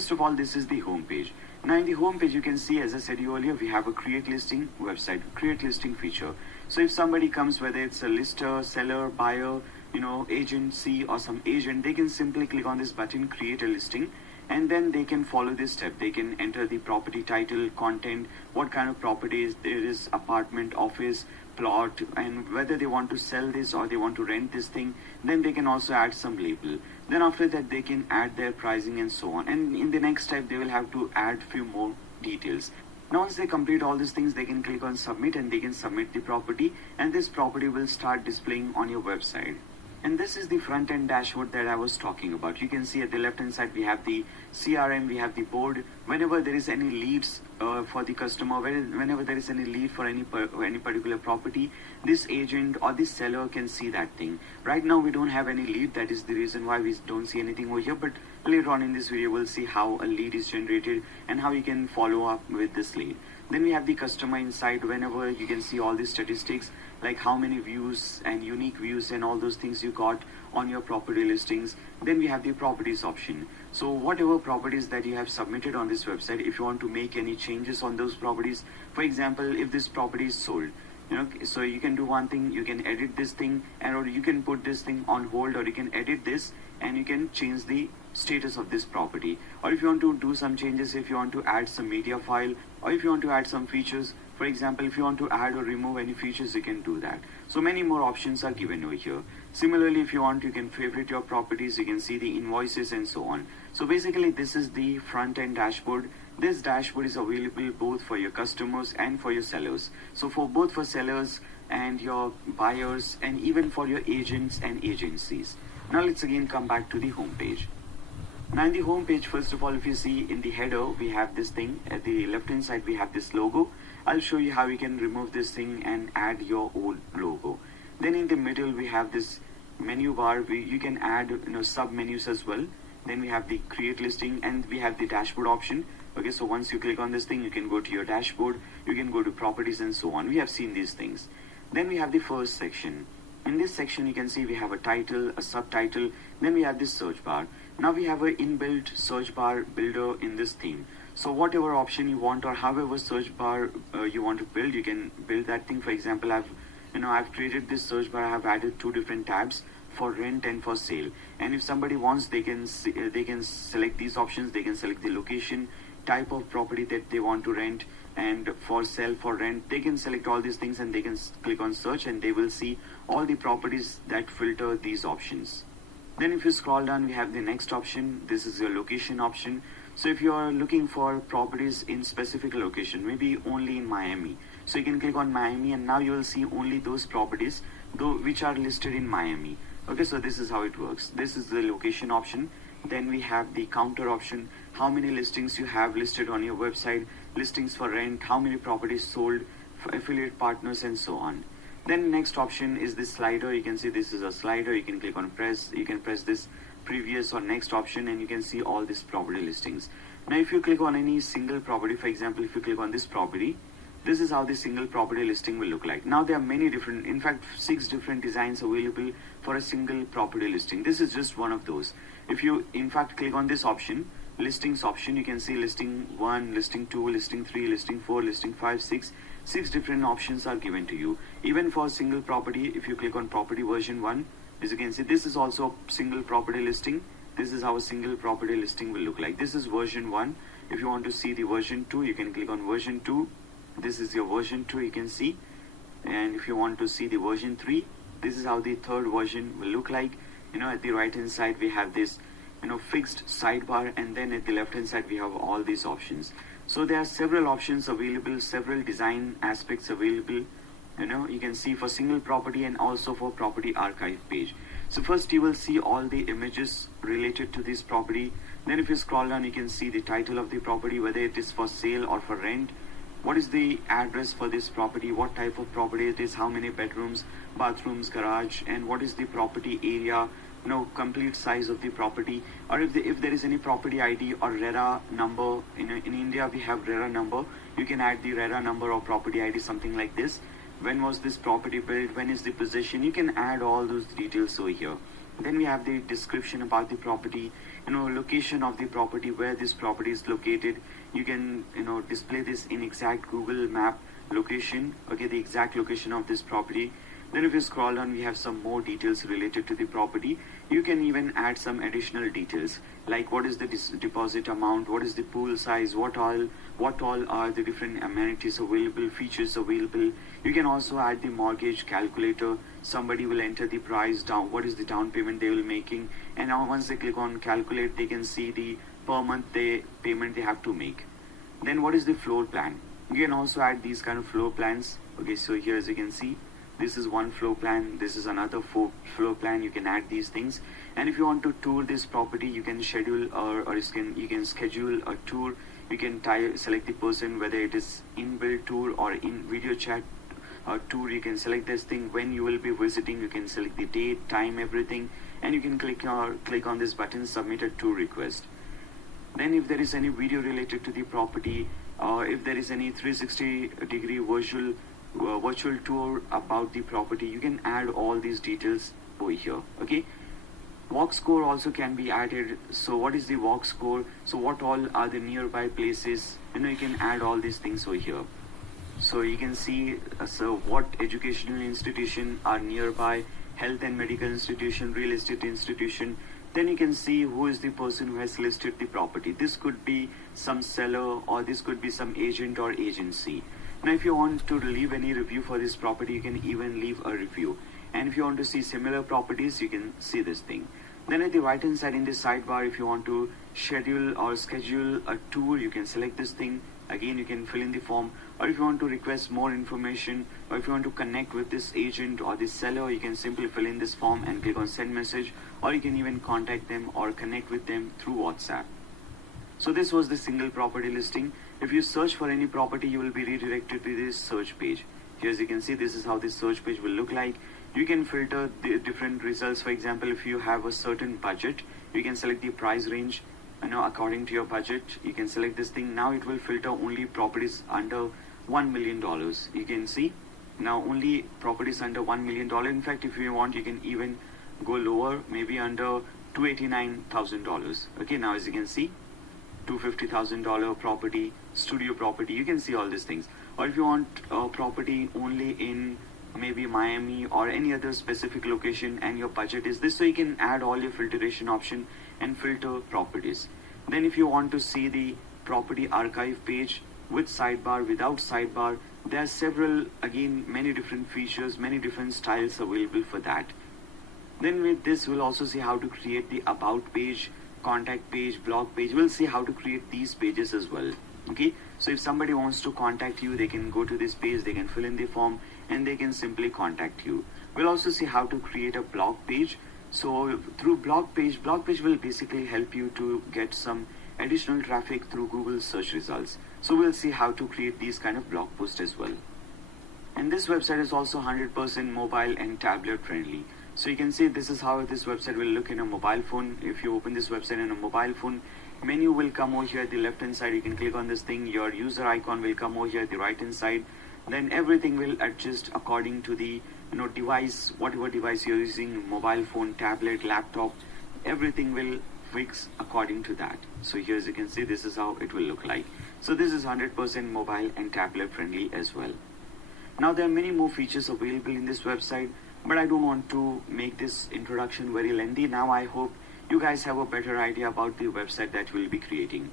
first of all, this is the home page. Now in the home page, you can see, as I said earlier, we have a create listing website, create listing feature. So if somebody comes, whether it's a lister, seller, buyer, agency or some agent, they can simply click on this button, create a listing, and then they can follow this step. They can enter the property title, content, what kind of properties there is, apartment, office, plot, and whether they want to sell this or they want to rent this thing. Then they can also add some label. Then after that, they can add their pricing and so on. And in the next step, they will have to add few more details. Now once they complete all these things, they can click on submit and they can submit the property, and this property will start displaying on your website. And this is the front end dashboard that I was talking about. You can see at the left hand side we have the CRM, we have the board. Whenever there is any leads for the customer, whenever there is any lead for any particular property, this agent or this seller can see that thing. Right now we don't have any lead, that is the reason why we don't see anything over here, but later on in this video we'll see how a lead is generated and how you can follow up with this lead. Then we have the customer insight. Whenever you can see all the statistics, like how many views and unique views and all those things you got on your property listings. Then we have the properties option. So whatever properties that you have submitted on this website, if you want to make any changes on those properties, for example, if this property is sold, so you can do one thing, you can edit this thing, and or you can put this thing on hold, or you can edit this and you can change the status of this property. Or if you want to do some changes, if you want to add some media file, or if you want to add some features, for example, if you want to add or remove any features, you can do that. So many more options are given over here. Similarly, if you want, you can favorite your properties, you can see the invoices and so on. So basically, this is the front end dashboard. This dashboard is available both for your customers and for your sellers. So for both for sellers and your buyers, and even for your agents and agencies. Now let's again come back to the home page. Now in the home page, first of all, if you see in the header, we have this thing. At the left hand side, we have this logo. I'll show you how you can remove this thing and add your own logo. Then in the middle, we have this menu bar. You can add sub menus as well. Then we have the create listing, and we have the dashboard option. Okay, so once you click on this thing, you can go to your dashboard, you can go to properties and so on. We have seen these things. Then we have the first section. In this section, you can see we have a title, a subtitle, then we have this search bar. Now we have an inbuilt search bar builder in this theme. So whatever option you want, or however search bar you want to build, you can build that thing. For example, I've created this search bar. I have added two different tabs for rent and for sale. And if somebody wants, they can select these options. They can select the location, type of property that they want to rent, and for sell, for rent. They can select all these things and they can click on search, and they will see all the properties that filter these options. Then if you scroll down, we have the next option. This is your location option. So if you are looking for properties in specific location, maybe only in Miami, so you can click on Miami, and now you will see only those properties which are listed in Miami. Okay, so this is how it works. This is the location option. Then we have the counter option, how many listings you have listed on your website, listings for rent, how many properties sold, for affiliate partners, and so on. Then next option is this slider. You can see this is a slider. You can click on you can press this previous or next option, and you can see all these property listings. Now if you click on any single property, for example, if you click on this property, this is how the single property listing will look like. Now there are many different, in fact 6 different designs available for a single property listing. This is just one of those. If you in fact click on this option, listings option, you can see listing 1, listing 2, listing 3, listing 4, listing 5, 6 different options are given to you. Even for a single property, if you click on property version 1, as you can see, this is also a single property listing. This is how a single property listing will look like. This is version 1. If you want to see the version 2, you can click on version 2. This is your version 2, you can see. And if you want to see the version 3, this is how the third version will look like. At the right hand side, we have this fixed sidebar, and then at the left hand side we have all these options. So there are several options available, several design aspects available. You can see for single property and also for property archive page. So first you will see all the images related to this property. Then if you scroll down, you can see the title of the property, whether it is for sale or for rent. What is the address for this property, what type of property it is, how many bedrooms, bathrooms, garage, and what is the property area, complete size of the property. Or if there is any property ID or RERA number, in India we have RERA number, you can add the RERA number or property ID, something like this. When was this property built, when is the possession, you can add all those details over here. Then we have the description about the property, location of the property, where this property is located. You can display this in exact Google map location, okay, the exact location of this property. Then if you scroll down, we have some more details related to the property. You can even add some additional details, like what is the deposit amount, what is the pool size, what all are the different amenities available, features available. You can also add the mortgage calculator. Somebody will enter the price down, what is the down payment they will making, and now once they click on calculate, they can see the per month payment they have to make. Then what is the floor plan? You can also add these kind of floor plans. Okay, so here as you can see, this is one floor plan, this is another floor plan. You can add these things, and if you want to tour this property, you can schedule or you can schedule a tour. You can select the person, whether it is in-built tour or in video chat tour. You can select this thing when you will be visiting. You can select the date, time, everything, and you can click on this button, submit a tour request. Then if there is any video related to the property, if there is any 360-degree virtual tour about the property, you can add all these details over here. Okay, walk score also can be added. So what is the walk score? So what all are the nearby places? You can add all these things over here. So you can see so what educational institution are nearby, health and medical institution, real estate institution. Then you can see who is the person who has listed the property. This could be some seller, or this could be some agent or agency. Now if you want to leave any review for this property, you can even leave a review. And if you want to see similar properties, you can see this thing. Then at the right hand side in this sidebar, if you want to schedule a tour, you can select this thing. Again, you can fill in the form, or if you want to request more information, or if you want to connect with this agent or this seller, you can simply fill in this form and click on send message, or you can even contact them or connect with them through WhatsApp. So this was the single property listing. If you search for any property, you will be redirected to this search page. Here as you can see, this is how this search page will look like. You can filter the different results. For example, if you have a certain budget, you can select the price range according to your budget. You can select this thing. Now it will filter only properties under $1 million. You can see now only properties under $1 million. In fact, if you want, you can even go lower, maybe under $289,000. Okay, now as you can see, $250,000 property, studio property, you can see all these things. Or if you want a property only in maybe Miami or any other specific location and your budget is this, so you can add all your filtration option and filter properties. Then if you want to see the property archive page with sidebar, without sidebar, there are several, again, many different features, many different styles available for that. Then with this, we'll also see how to create the about page, contact page, blog page. We'll see how to create these pages as well. Okay, so if somebody wants to contact you, they can go to this page, they can fill in the form, and they can simply contact you. We'll also see how to create a blog page. So through blog page will basically help you to get some additional traffic through Google search results. So we'll see how to create these kind of blog posts as well. And this website is also 100% mobile and tablet friendly. So you can see this is how this website will look in a mobile phone. If you open this website in a mobile phone, menu will come over here at the left hand side. You can click on this thing. Your user icon will come over here at the right hand side. Then everything will adjust according to the device, whatever device you're using, mobile phone, tablet, laptop, everything will fix according to that. So here as you can see, this is how it will look like. So this is 100% mobile and tablet friendly as well. Now there are many more features available in this website, but I don't want to make this introduction very lengthy. Now I hope you guys have a better idea about the website that we'll be creating.